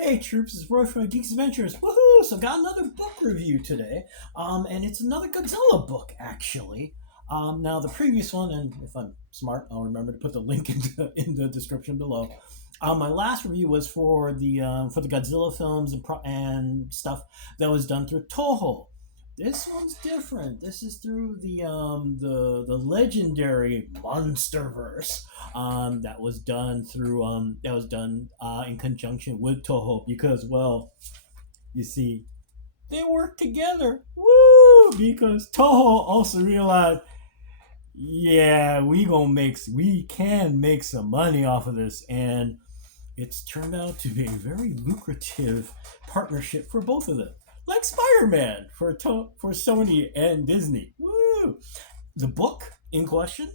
Hey troops, it's Roy from Geeks Adventures. Woohoo! So got another book review today. And it's another Godzilla book actually. Now the previous one, and if I'm smart, I'll remember to put the link in the description below. My last review was for the Godzilla films and stuff that was done through Toho. This one's different. This is through the legendary monsterverse that was done in conjunction with Toho because, well, you see, they work together. Woo! Because Toho also realized, yeah, we can make some money off of this, and it's turned out to be a very lucrative partnership for both of them. Like Spider-Man for Sony and Disney. Woo! The book in question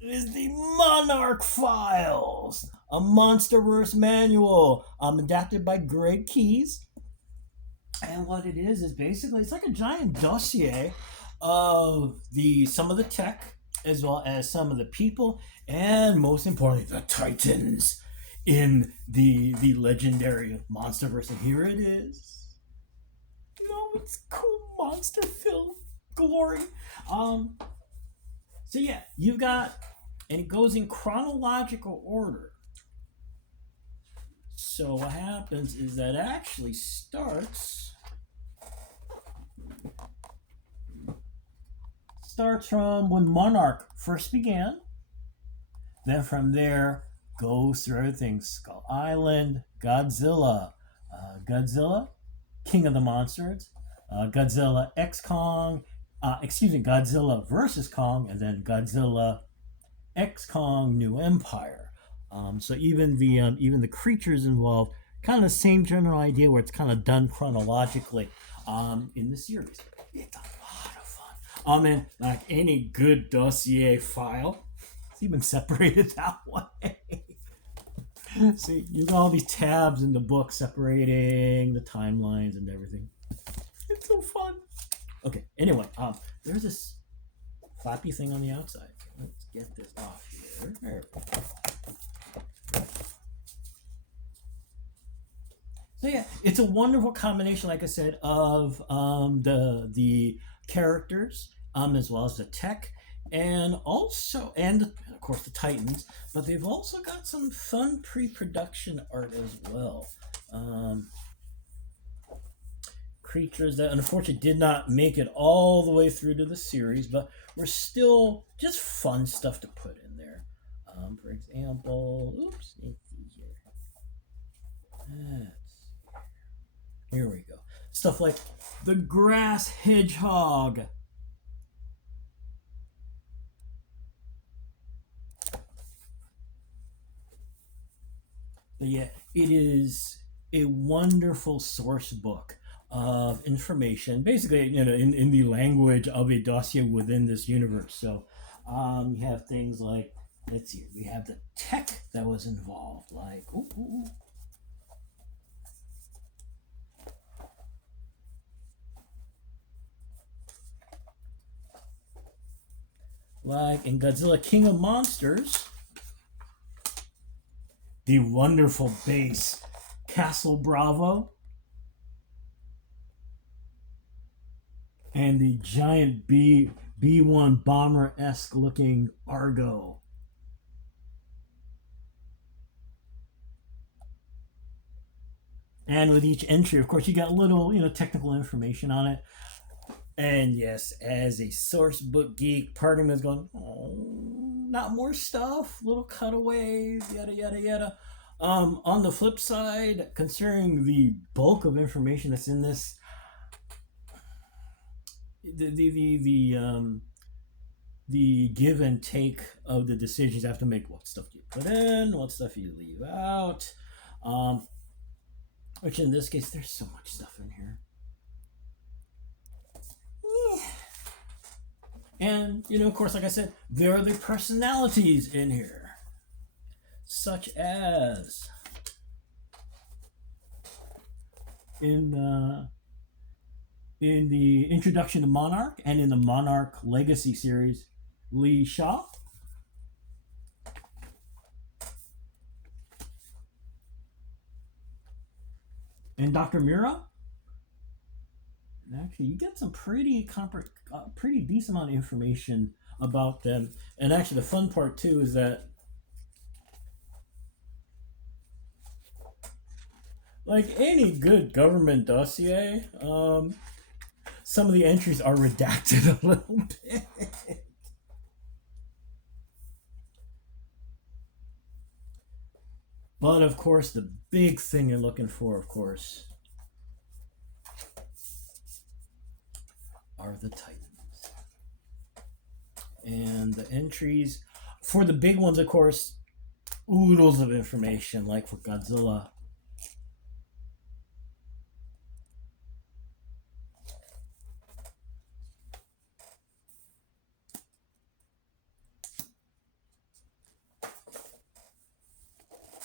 is the Monarch Files, a monsterverse manual adapted by Greg Keyes. And what it is basically it's like a giant dossier of the some of the tech as well as some of the people and most importantly the titans in the legendary monsterverse. And here it is. It's cool monster film glory. So yeah, you've got, and it goes in chronological order. So what happens is that it actually starts from when Monarch first began. Then from there goes through everything: Skull Island, Godzilla, King of the Monsters, Godzilla X Kong, Godzilla versus Kong, and then Godzilla X Kong New Empire. So even the creatures involved, kind of the same general idea where it's kind of done chronologically in the series. It's a lot of fun. And like any good dossier file, it's even separated that way. See, you got all these tabs in the book separating the timelines and everything. It's so fun. Okay, anyway, there's this flappy thing on the outside. Let's get this off here. There we go. So yeah, it's a wonderful combination, like I said, of the characters, as well as the tech, and of course the Titans. But they've also got some fun pre-production art as well. Creatures that unfortunately did not make it all the way through to the series, but were still just fun stuff to put in there. For example, oops, here we go. Stuff like the grass hedgehog. But yeah, it is a wonderful source book of information, basically, in the language of a dossier within this universe. So you have things like, let's see, we have the tech that was involved, like, like in Godzilla King of Monsters, the wonderful base Castle Bravo, and the giant B-1 bomber-esque looking Argo. And with each entry, of course, you got little, technical information on it. And yes, as a source book geek, part of me is going, oh, not more stuff, little cutaways, yada, yada, yada. On the flip side, considering the bulk of information that's in this, the give and take of the decisions you have to make, what stuff you put in, what stuff you leave out, which in this case there's so much stuff in here, and of course, like I said, there are the personalities in here, such as in the introduction to Monarch and in the Monarch Legacy series, Lee Shaw. And Dr. Mira, actually, you get some pretty decent amount of information about them. And actually, the fun part too is that, like any good government dossier, some of the entries are redacted a little bit. But of course, the big thing you're looking for, of course, are the titans. And the entries for the big ones, of course, oodles of information, like for Godzilla.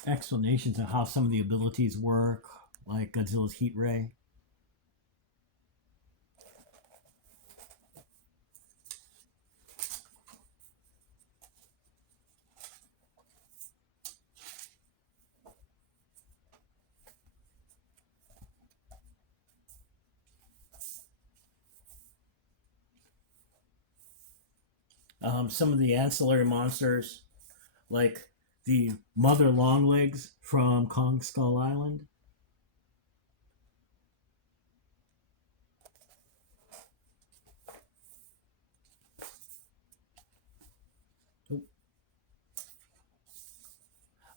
Explanations of how some of the abilities work, like Godzilla's heat ray. Some of the ancillary monsters, like the Mother Longlegs from Kong Skull Island.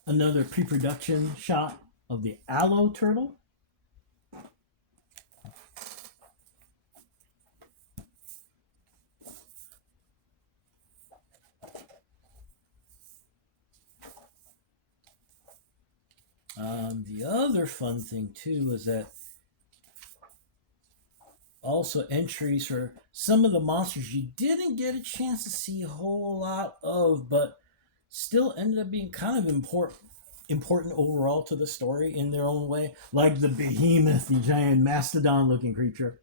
Another pre-production shot of the aloe turtle. The other fun thing too is that also entries for some of the monsters you didn't get a chance to see a whole lot of, but still ended up being kind of important overall to the story in their own way, like the behemoth, the giant mastodon looking creature.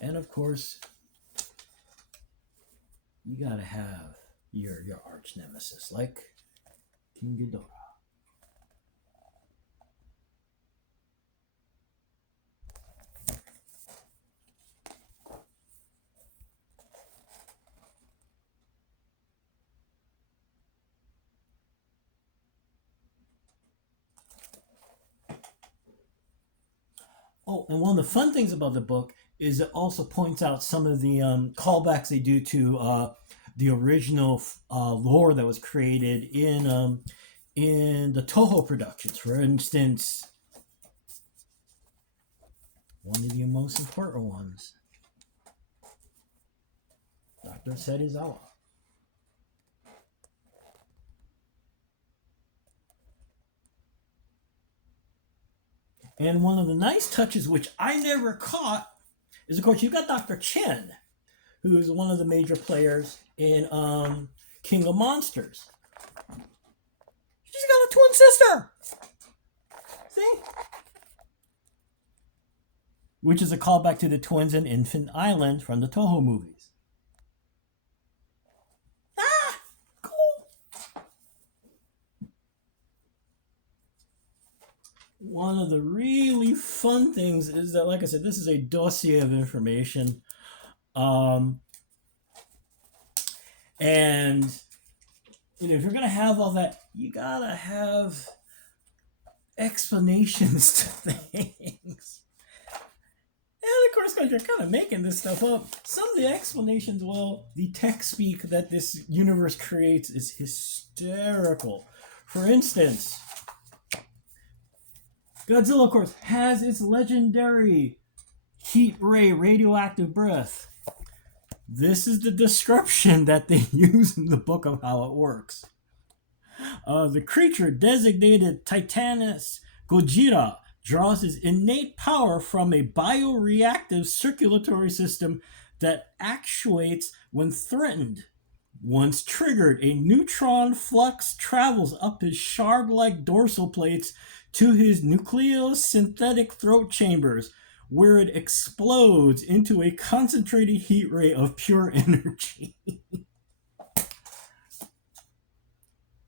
And of course, you gotta have your arch nemesis, like King Ghidorah. Oh, and one of the fun things about the book is it also points out some of the callbacks they do to the original lore that was created in the Toho productions. For instance, one of the most important ones, Dr. Serizawa. And one of the nice touches, which I never caught, is of course you've got Dr. Chen, who is one of the major players in King of Monsters. She's got a twin sister. See? Which is a callback to the twins in Infant Island from the Toho movies. Ah, cool. One of the really fun things is that, like I said, this is a dossier of information. And if you're gonna have all that, you gotta have explanations to things. And of course, because you're kind of making this stuff up, some of the explanations, well, the tech speak that this universe creates is hysterical. For instance, Godzilla, of course, has its legendary heat ray radioactive breath. This is the description that they use in the book of how it works. The creature, designated Titanus Gojira, draws his innate power from a bioreactive circulatory system that actuates when threatened. Once triggered, a neutron flux travels up his shard-like dorsal plates to his nucleosynthetic throat chambers, where it explodes into a concentrated heat ray of pure energy.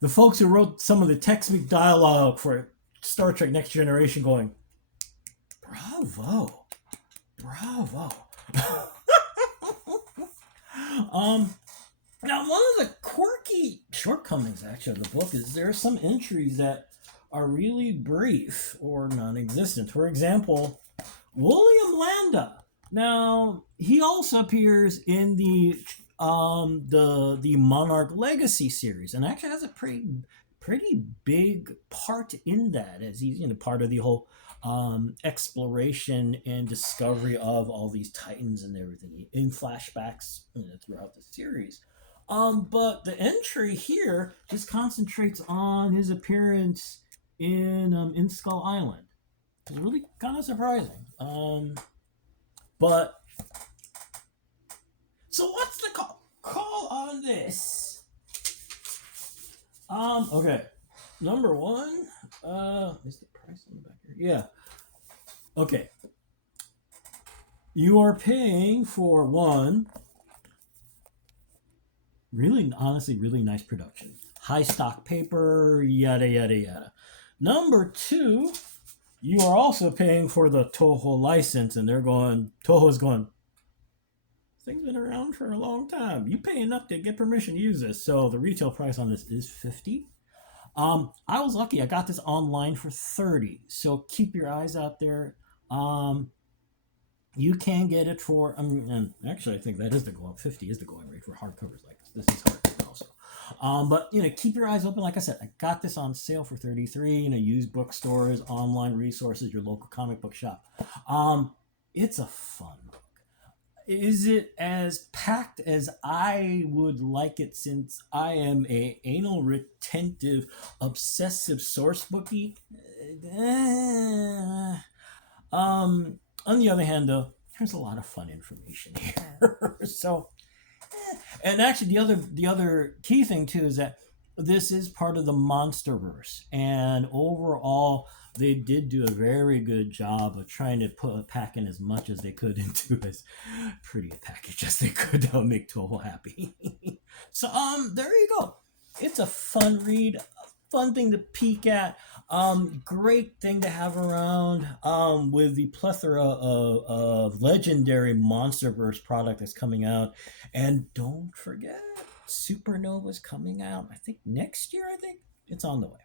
the folks who wrote some of the text-speak dialogue for Star Trek Next Generation going, bravo, bravo. um, Now, one of the quirky shortcomings, actually, of the book is there are some entries that are really brief or non-existent. For example, William Landa. Now, he also appears in the Monarch Legacy series, and actually has a pretty big part in that, as he's part of the whole exploration and discovery of all these titans and everything in flashbacks throughout the series. But the entry here just concentrates on his appearance in Skull Island. It's really kind of surprising. But so what's the call on this? Okay. Number one, is the price on the back here? Yeah. Okay. You are paying for one really, honestly, really nice production. High stock paper, yada, yada, yada. Number two, you are also paying for the Toho license, and Toho's going, this thing's been around for a long time. You pay enough to get permission to use this. So the retail price on this is $50. I was lucky. I got this online for $30. So keep your eyes out there. You can get it for, and actually I think that is the going, 50 is the going rate for hardcovers like this. This is hardcover also. But keep your eyes open. Like I said, I got this on sale for $33. Used bookstores, online resources, your local comic book shop. It's a fun book. Is it as packed as I would like it, since I am a anal retentive, obsessive source bookie? On the other hand, though, there's a lot of fun information here. So, and actually, the other key thing too is that this is part of the monsterverse, and overall, they did do a very good job of trying to pack in as much as they could into as pretty a package as they could that would make Toho happy. So, there you go. It's a fun read, fun thing to peek at. Great thing to have around with the plethora of legendary monsterverse product that's coming out. And don't forget, Supernova's coming out, I think next year. I think it's on the way.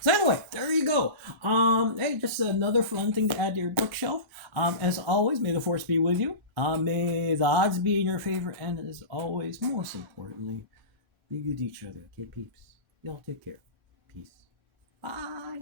So anyway, there you go. Hey, just another fun thing to add to your bookshelf. As always, may the force be with you. May the odds be in your favor, and as always, most importantly, be good to each other. Okay, peeps. Y'all take care. Peace. Bye.